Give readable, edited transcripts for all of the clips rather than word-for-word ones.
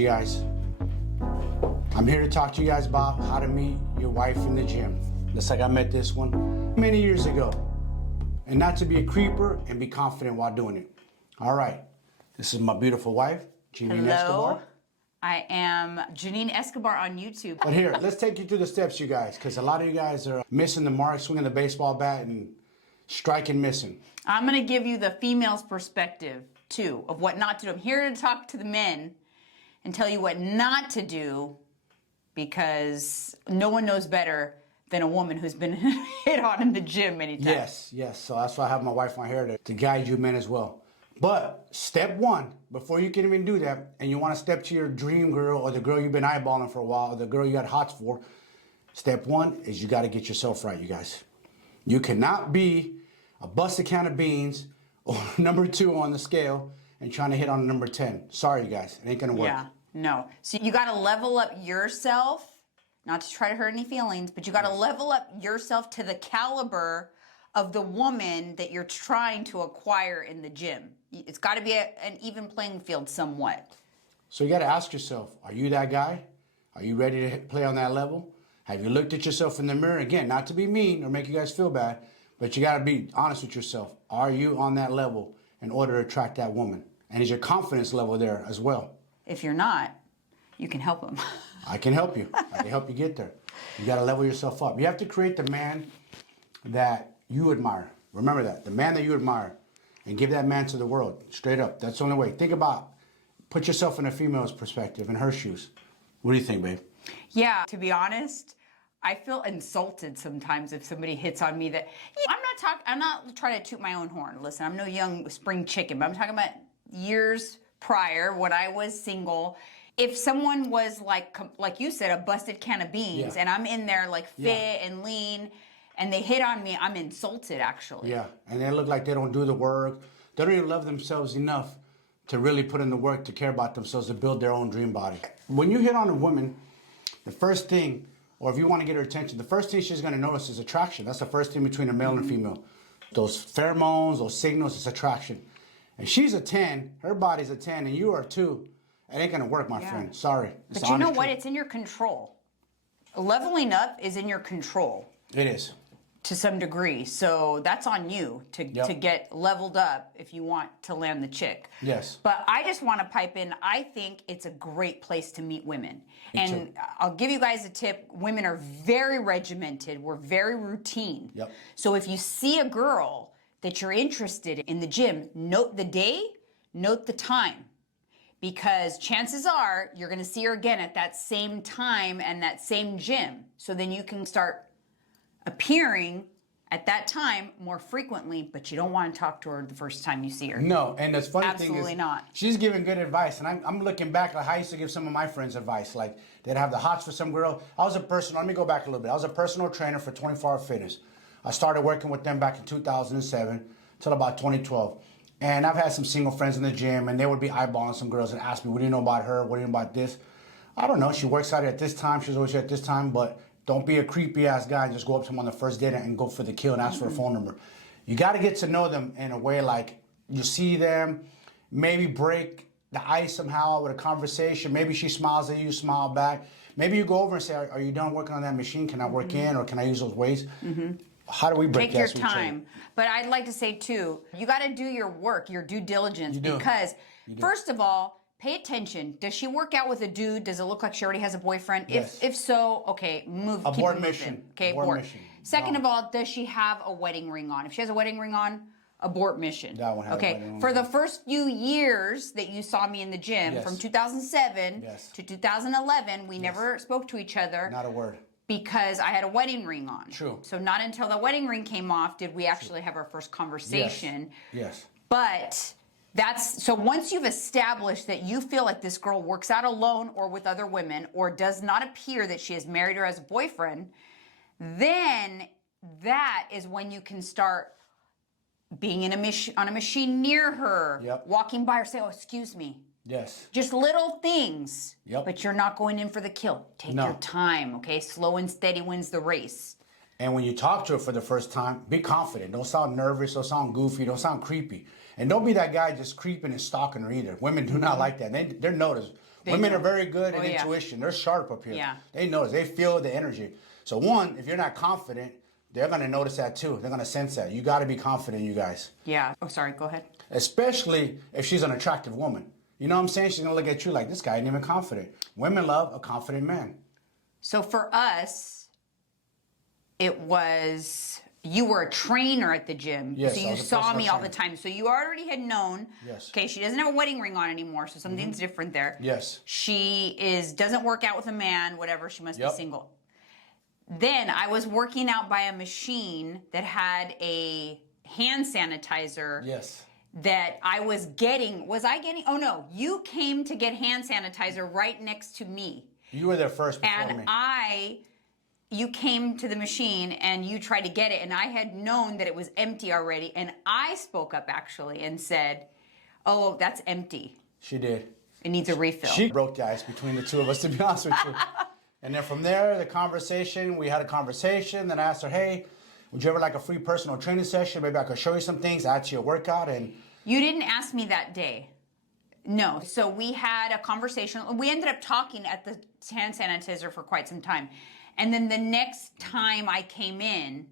You guys, I'm here to talk to you guys about how to meet your wife in the gym. Just like I met this one many years ago. And not to be a creeper and be confident while doing it. All right, this is my beautiful wife, Janine Escobar. Hello, I am Janine Escobar on YouTube. But here, let's take you through the steps, you guys, because a lot of you guys are missing the mark, swinging the baseball bat and striking missing. I'm gonna give you the female's perspective too of what not to do. I'm here to talk to the men and tell you what not to do because no one knows better than a woman who's been hit on in the gym many times. Yes. So that's why I have my wife on here to guide you men as well. But step one, before you can even do that, and you want to step to your dream girl or the girl you've been eyeballing for a while or the girl you got hots for, step one is you got to get yourself right, you guys. You cannot be a busted can of beans or number 2 on the scale and trying to hit on number 10. Sorry, you guys. It ain't going to work. Yeah, no. So you got to level up yourself, not to try to hurt any feelings, but you got to level up yourself to the caliber of the woman that you're trying to acquire in the gym. It's got to be an even playing field somewhat. So you got to ask yourself, are you that guy? Are you ready to play on that level? Have you looked at yourself in the mirror? Again, not to be mean or make you guys feel bad, but you got to be honest with yourself. Are you on that level in order to attract that woman? And is your confidence level there as well? If you're not, you can help them. I can help you. I can help you get there. You got to level yourself up. You have to create the man that you admire. Remember that. The man that you admire. And give that man to the world. Straight up. That's the only way. Think about, put yourself in a female's perspective, in her shoes. What do you think, babe? Yeah, to be honest, I feel insulted sometimes if somebody hits on me that, I'm not trying to toot my own horn. Listen, I'm no young spring chicken, but I'm talking about years prior when I was single. If someone was like you said, a busted can of beans, and I'm in there like fit and lean, and they hit on me, I'm insulted actually. Yeah, and they look like they don't do the work. They don't even love themselves enough to really put in the work to care about themselves, to build their own dream body. When you hit on a woman, the first thing, or if you want to get her attention, the first thing she's going to notice is attraction. That's the first thing between a male and female. Those pheromones, those signals, it's attraction. And she's a 10, her body's a 10, and you are a 2. It ain't going to work, my friend. Sorry. It's But you know what? truth. It's in your control. Leveling up is in your control. It is. To some degree. So that's on you to get leveled up if you want to land the chick. Yes. But I just want to pipe in, I think it's a great place to meet women. And I'll give you guys a tip. Women are very regimented. We're very routine. Yep. So if you see a girl that you're interested in the gym, note the day, note the time. Because chances are you're going to see her again at that same time and that same gym. So then you can start appearing at that time more frequently, but you don't want to talk to her the first time you see her. No, and the funny thing is, Absolutely not. She's giving good advice, and I'm looking back like how I used to give some of my friends advice. Like, they'd have the hots for some girl. Let me go back a little bit. I was a personal trainer for 24 Hour Fitness. I started working with them back in 2007 till about 2012. And I've had some single friends in the gym, and they would be eyeballing some girls and ask me, what do you know about her? What do you know about this? I don't know. She works out at this time. She's always here at this time, but don't be a creepy ass guy and just go up to them on the first date and go for the kill and ask for a phone number. You got to get to know them in a way like you see them, maybe break the ice somehow with a conversation. Maybe she smiles at you, smile back. Maybe you go over and say, are you done working on that machine? Can I work in, or can I use those weights? How do we break Take that? your time. But I'd like to say too, you got to do your work, your due diligence, You do. because first of all, pay attention. Does she work out with a dude? Does it look like she already has a boyfriend? Yes. If so, okay, keep Abort it mission. moving. Okay, Abort mission. Second No. of all, does she have a wedding ring on? If she has a wedding ring on, abort mission. That one has a okay. wedding ring For on. the first few years that you saw me in the gym, Yes. from 2007 Yes. to 2011, we never spoke to each other. Not a word. Because I had a wedding ring on. True. So not until the wedding ring came off did we actually have our first conversation. Yes. But so once you've established that you feel like this girl works out alone or with other women, or does not appear that she is married or has a boyfriend, then that is when you can start being on a machine near her, walking by her, say, oh, excuse me. Yes. Just little things. Yep. But you're not going in for the kill. Take your time, okay? Slow and steady wins the race. And when you talk to her for the first time, be confident. Don't sound nervous. Don't sound goofy. Don't sound creepy. And don't be that guy just creeping and stalking her either. Women do not like that. They're noticed. Women know. are very good at Yeah. intuition. They're sharp up here. Yeah. They notice. They feel the energy. So one, if you're not confident, they're going to notice that too. They're going to sense that. You got to be confident, you guys. Yeah. Oh, sorry. Go ahead. Especially if she's an attractive woman. You know what I'm saying? She's going to look at you like, this guy ain't even confident. Women love a confident man. So for us, it was you were a trainer at the gym. Yes, so I you was a saw personal me all the trainer. time. So you already had known. Yes. Okay, she doesn't have a wedding ring on anymore, so something's different there. Yes. She doesn't work out with a man, whatever, she must be Yep. single. Then I was working out by a machine that had a hand sanitizer. Yes. That I was getting. Was I getting? Oh no, you came to get hand sanitizer right next to me. You were there first before me. And you came to the machine and you tried to get it, and I had known that it was empty already, and I spoke up actually and said, "Oh, that's empty. She did. It needs a refill." She broke the ice between the two of us, to be honest with you. And then from there, we had a conversation. Then I asked her, hey, would you ever like a free personal training session? Maybe I could show you some things, add to your workout. And You didn't ask me that day. No. So we had a conversation. We ended up talking at the hand sanitizer for quite some time. And then the next time I came in,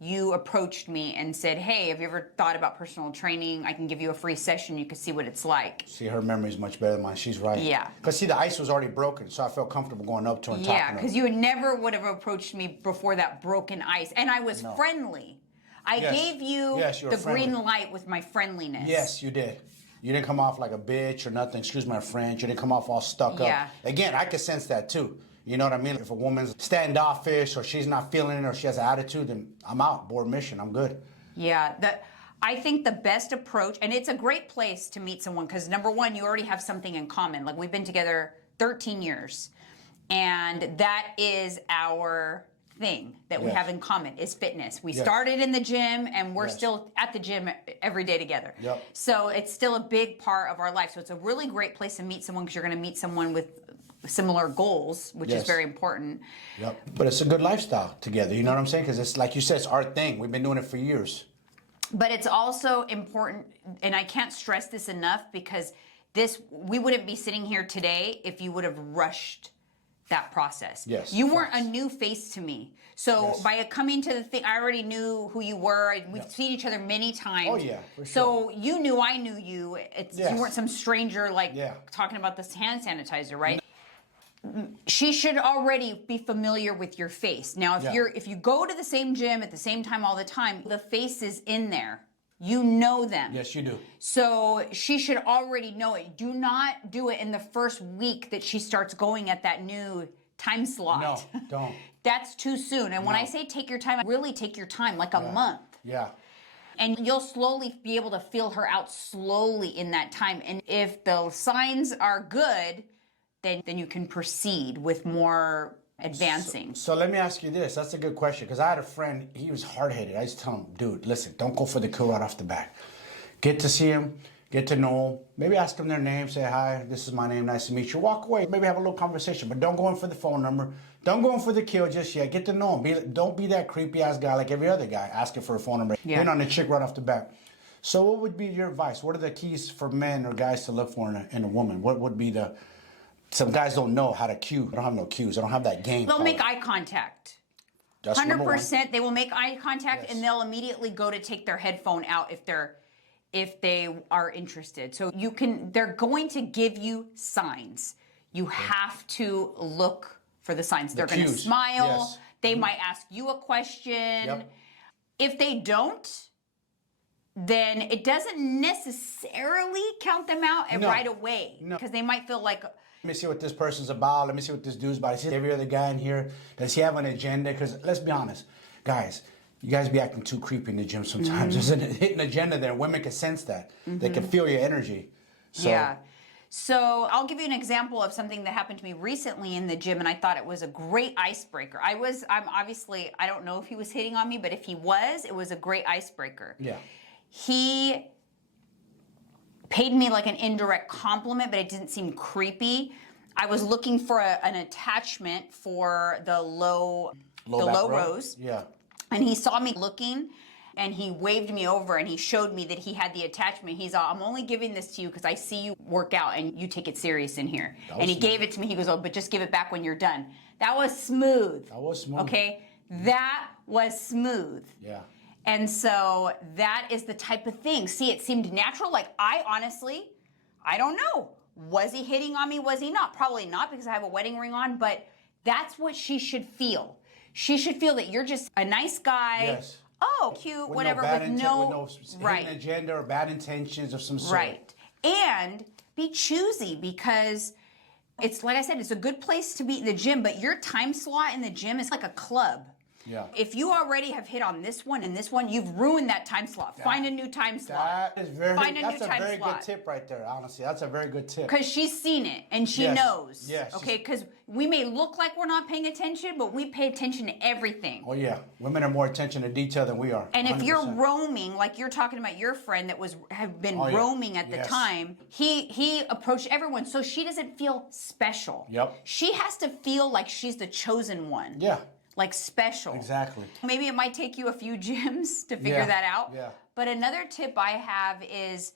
you approached me and said, hey, have you ever thought about personal training? I can give you a free session. You can see what it's like. see, her memory is much better than mine. She's right. Yeah. Because see, the ice was already broken, so I felt comfortable going up to her and Yeah, talking to because her. you never would have approached me before that broken ice. And I was friendly. I Yes. gave you Yes, you were the friendly. green light with my friendliness. Yes, you did. You didn't come off like a bitch or nothing. Excuse my French. You didn't come off all stuck Yeah. up. Again, I could sense that too. You know what I mean? If a woman's standoffish or she's not feeling it or she has an attitude, then I'm out. Board mission. I'm good. Yeah, I think the best approach, and it's a great place to meet someone because number one, you already have something in common. Like we've been together 13 years, and that is our thing that we Yes. have in common is fitness. We Yes. started in the gym, and we're Yes. still at the gym every day together. Yep. So it's still a big part of our life. So it's a really great place to meet someone because you're going to meet someone with similar goals, which is Yes. very important. Yep. But it's a good lifestyle together. You know what I'm saying? Because it's like you said, it's our thing. We've been doing it for years. But it's also important, and I can't stress this enough because we wouldn't be sitting here today if you would have rushed that process. Yes, You weren't a facts. new face to me. So Yes. by coming to the thing, I already knew who you were. We've seen each other many times. Oh, yeah, for So you knew I knew you. Yes. You weren't some stranger like Yeah. talking about this hand sanitizer, right? She should already be familiar with your face. Now, if you go to the same gym at the same time all the time, the face is in there. You know them. Yes, you do. So she should already know it. Do not do it in the first week that she starts going at that new time slot. No, don't. That's too soon. And when I say take your time, really take your time, like a month. Yeah. And you'll slowly be able to feel her out slowly in that time. And if the signs are good, then you can proceed with more advancing. So let me ask you this. That's a good question. Because I had a friend, he was hard-headed. I used to tell him, dude, listen, don't go for the kill right off the bat. Get to see him, get to know him. Maybe ask them their name, say, hi, this is my name, nice to meet you. Walk away, maybe have a little conversation. But don't go in for the phone number. Don't go in for the kill just yet. Get to know him. Don't be that creepy-ass guy like every other guy asking for a phone number. Yeah. Hitting on the chick right off the bat. So what would be your advice? What are the keys for men or guys to look for in a woman? What would be the... Some guys don't know how to cue. I don't have no cues. I don't have that game. They'll make eye contact. That's number one. 100%. They will make eye contact Yes. and they'll immediately go to take their headphone out if they are interested. So they're going to give you signs. You have to look for the signs. They're going to cues. smile. Yes. They might ask you a question. Yep. If they don't, then it doesn't necessarily count them out No. right away. No. Because they might feel like, Let me see what this person's about. Let me see what this dude's about. Is every other guy in here? Does he have an agenda? Because let's be honest, guys, you guys be acting too creepy in the gym sometimes. There's a hidden agenda there. Women can sense that. They can feel your energy. So, yeah. So I'll give you an example of something that happened to me recently in the gym, and I thought it was a great icebreaker. I don't know if he was hitting on me, but if he was, it was a great icebreaker. Yeah. He paid me like an indirect compliment, but it didn't seem creepy. I was looking for an attachment for the low back row? rows. Yeah. And he saw me looking, and he waved me over and he showed me that he had the attachment. He's all, I'm only giving this to you because I see you work out and you take it serious in here. And he gave it to me. He goes, oh, but just give it back when you're done. That was smooth. That was smooth. Okay? That was smooth. Yeah. And so that is the type of thing. See, it seemed natural. Like, I don't know. Was he hitting on me? Was he not? Probably not, because I have a wedding ring on, but that's what she should feel. She should feel that you're just a nice guy. Yes. Oh, cute, whatever, with no right. hidden agenda or bad intentions of some sort. Right. And be choosy, because it's, like I said, it's a good place to be in the gym, but your time slot in the gym is like a club. Yeah. If you already have hit on this one and this one, you've ruined that time slot. Find a new time slot. That is very, Find a that's new a time very slot. good tip right there, honestly. That's a very good tip. Because she's seen it and she knows. Yes. Okay, because we may look like we're not paying attention, but we pay attention to everything. Oh, yeah. Women are more attention to detail than we are. And if 100%. you're roaming, like you're talking about your friend that have been roaming at the time, he approached everyone, so she doesn't feel special. Yep. She has to feel like she's the chosen one. Yeah. Like special. Exactly. Maybe it might take you a few gyms to figure that out. Yeah. But another tip I have is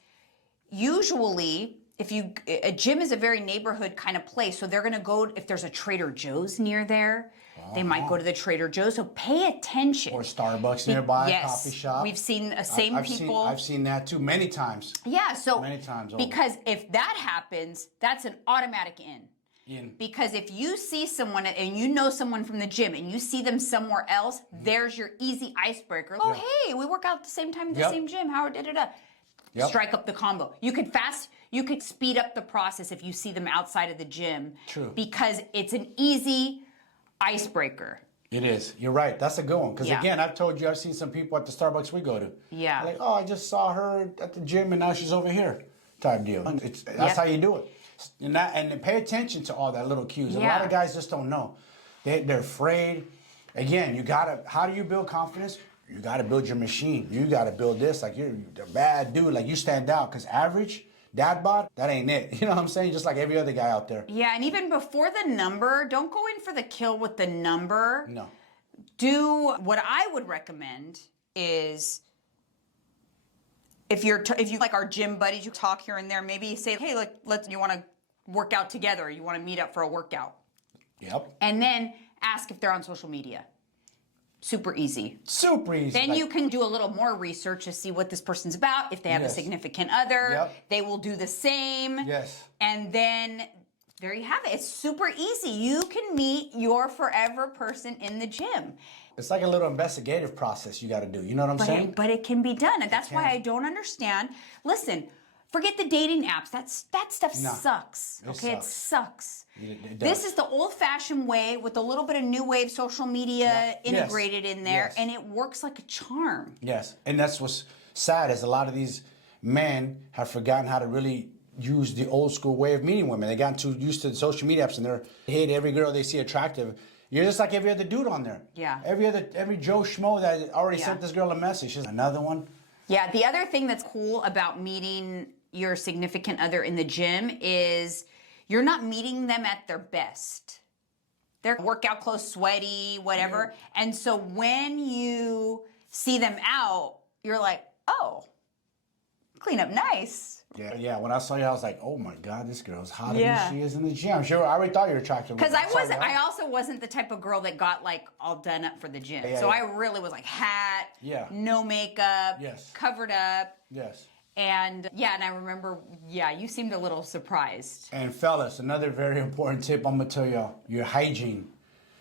usually a gym is a very neighborhood kind of place, so they're going to go, if there's a Trader Joe's near there, they might go to the Trader Joe's. So pay attention. Or Starbucks nearby, yes, coffee shop. We've seen the same people. I've seen that too many times. Yeah, so many times over. because if that happens, that's an automatic in. Because if you see someone and you know someone from the gym and you see them somewhere else, there's your easy icebreaker. Oh, hey, we work out at the same time at the same gym. How did it? Strike up the combo. You could speed up the process if you see them outside of the gym. True. Because it's an easy icebreaker. It is. You're right. That's a good one. Because again, I've told you, I've seen some people at the Starbucks we go to. Yeah. Like, oh, I just saw her at the gym and now she's over here. Type deal. That's how you do it. And pay attention to all that little cues. A lot of guys just don't know. They're afraid. Again, how do you build confidence? You gotta build your machine. You gotta build this. Like, you're a bad dude. Like, you stand out. Because average, dad bod, that ain't it. You know what I'm saying? Just like every other guy out there. Yeah, and even before the number, don't go in for the kill with the number. No. What I would recommend is, if you like our gym buddies, you talk here and there, maybe you say, hey, look, you want to work out together, you want to meet up for a workout. Yep. And then ask if they're on social media. Super easy. Super easy. Then you can do a little more research to see what this person's about. If they have a significant other, they will do the same. Yes. And then there you have it. It's super easy. You can meet your forever person in the gym. It's like a little investigative process you got to do. You know what I'm saying? But it can be done. And that's why I don't understand. Listen, forget the dating apps. That stuff sucks. Okay, it sucks. It this is the old-fashioned way with a little bit of new wave social media integrated in there, and it works like a charm. Yes, and that's what's sad is a lot of these men have forgotten how to really use the old school way of meeting women. They gotten too used to the social media apps, and they hate every girl they see attractive. You're just like every other dude on there. Yeah. Every Joe Schmo that already sent this girl a message. Just another one. Yeah, the other thing that's cool about meeting your significant other in the gym is you're not meeting them at their best. They're workout clothes, sweaty, whatever. And so when you see them out, you're like, oh, clean up nice. Yeah. When I saw you, I was like, oh my God, this girl's hotter than she is in the gym. Sure, I already thought you were attractive. Because I also wasn't the type of girl that got like all done up for the gym. So I really was like hat, no makeup, covered up. Yes. And and I remember, you seemed a little surprised. And fellas, another very important tip I'm gonna tell y'all: your hygiene.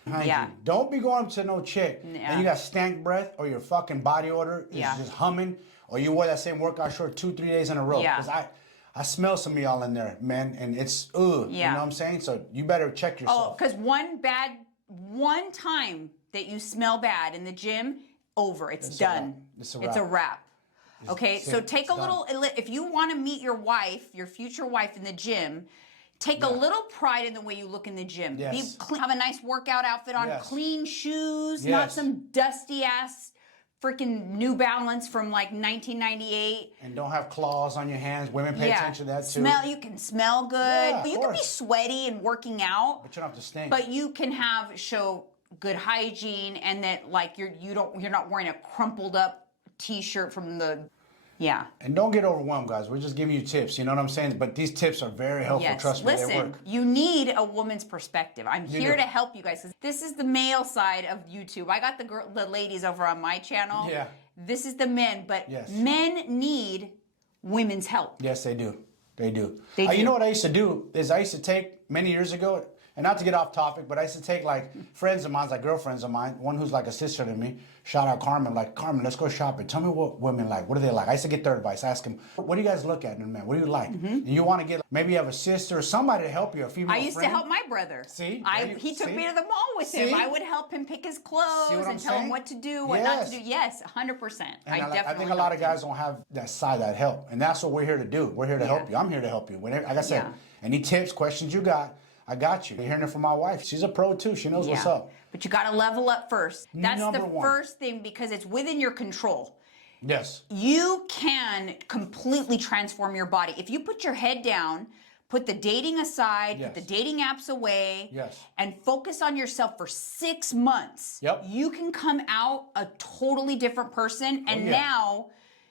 Yeah. Don't be going up to no chick and you got stank breath, or your fucking body odor is just humming, or you wore that same workout short 2-3 days in a row. Because I smell some of y'all in there, man, and it's you know what I'm saying? So you better check yourself. Oh, because one time that you smell bad in the gym, it's done. It's a wrap. Okay, so take a little, if you want to meet your wife, your future wife in the gym, take a little pride in the way you look in the gym. Yes. Be clean, have a nice workout outfit on, clean shoes, not some dusty ass freaking New Balance from like 1998. And don't have claws on your hands. Women pay attention to that too. You can smell good. You can be sweaty and working out. But you don't have to stink. But you can show good hygiene, and that like you're not wearing a crumpled up t-shirt from the, yeah. And don't get overwhelmed, guys. We're just giving you tips. You know what I'm saying? But these tips are very helpful. Yes. Trust me, they Listen, work. you need a woman's perspective. I'm here do. to help you guys. This is the male side of YouTube. I got the ladies over on my channel. Yeah. This is the men, but Yes. men need women's help. Yes, they do. They do. They You do. know what I used to do is I used to take many years ago, and not to get off topic, but I used to take like friends of mine, like girlfriends of mine, one who's like a sister to me. Shout out Carmen, like Carmen, let's go shopping. Tell me what women like. What do they like? I used to get their advice. Ask them, what do you guys look at in a man? What do you like? And you want to get maybe you have a sister or somebody to help you, a female I used friend. to help my brother. See? He took See? me to the mall with him. See? I would help him pick his clothes See what I'm and tell him saying? what to do, what not to Yes. do. Yes, 100%. And I definitely I think a lot of helped him. guys don't have that side, that help. And that's what we're here to do. We're here to help you. I'm here to help you. Whenever, like I said, Yeah. any tips, questions you got, I got you. You're hearing it from my wife. She's a pro too. She knows what's up. But you got to level up first. That's Number the one. first thing because it's within your control. Yes. You can completely transform your body. If you put your head down, put the dating aside, Yes. put the dating apps away, Yes. and focus on yourself for 6 months, Yep. you can come out a totally different person. And yeah. now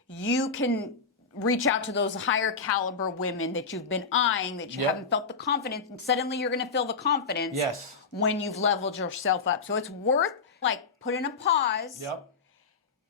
you can reach out to those higher caliber women that you've been eyeing, that you Yep. haven't felt the confidence, and suddenly you're going to feel the confidence Yes. when you've leveled yourself up. So it's worth like putting a pause, Yep.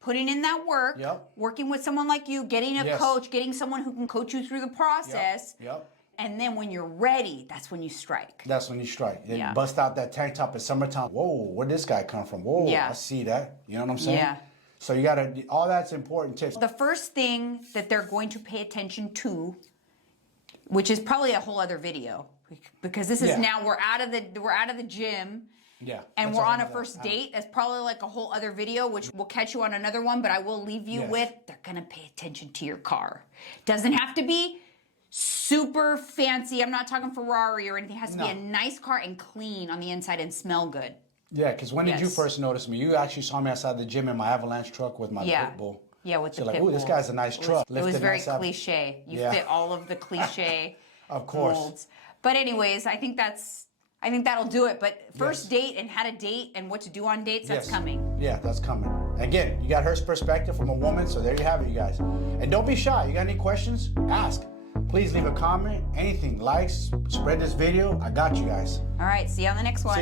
putting in that work, Yep. working with someone like you, getting a Yes. coach, getting someone who can coach you through the process. Yep. And then when you're ready, that's when you strike. That's when you strike. You Yeah. bust out that tank top in summertime. Whoa, where'd this guy come from? Whoa, Yeah. I see that. You know what I'm saying? Yeah. So you gotta, all that's important tips. The first thing that they're going to pay attention to, which is probably a whole other video, because this is Yeah. now we're out of the gym. Yeah. And that's we're on a another- first date. That's probably like a whole other video, which we'll catch you on another one. But I will leave you Yes. with they're gonna pay attention to your car. Doesn't have to be super fancy. I'm not talking Ferrari or anything. It has to be No. a nice car and clean on the inside and smell good. Yeah, because when did you Yes. first notice me? You actually saw me outside the gym in my Avalanche truck with my Yeah. pit bull. Yeah, with So the like, pit ooh, this bull. guy's a nice truck. It was Lifted very nice up. cliche. You Yeah. fit all of the cliche Of course. molds. But anyways, I think that'll do it. But first Yes. date and how to date and what to do on dates, that's Yes. coming. Yeah, that's coming. Again, you got her perspective from a woman, so there you have it, you guys. And don't be shy. You got any questions? Ask. Please leave a comment. Anything. Likes. Spread this video. I got you guys. All right, see you on the next one.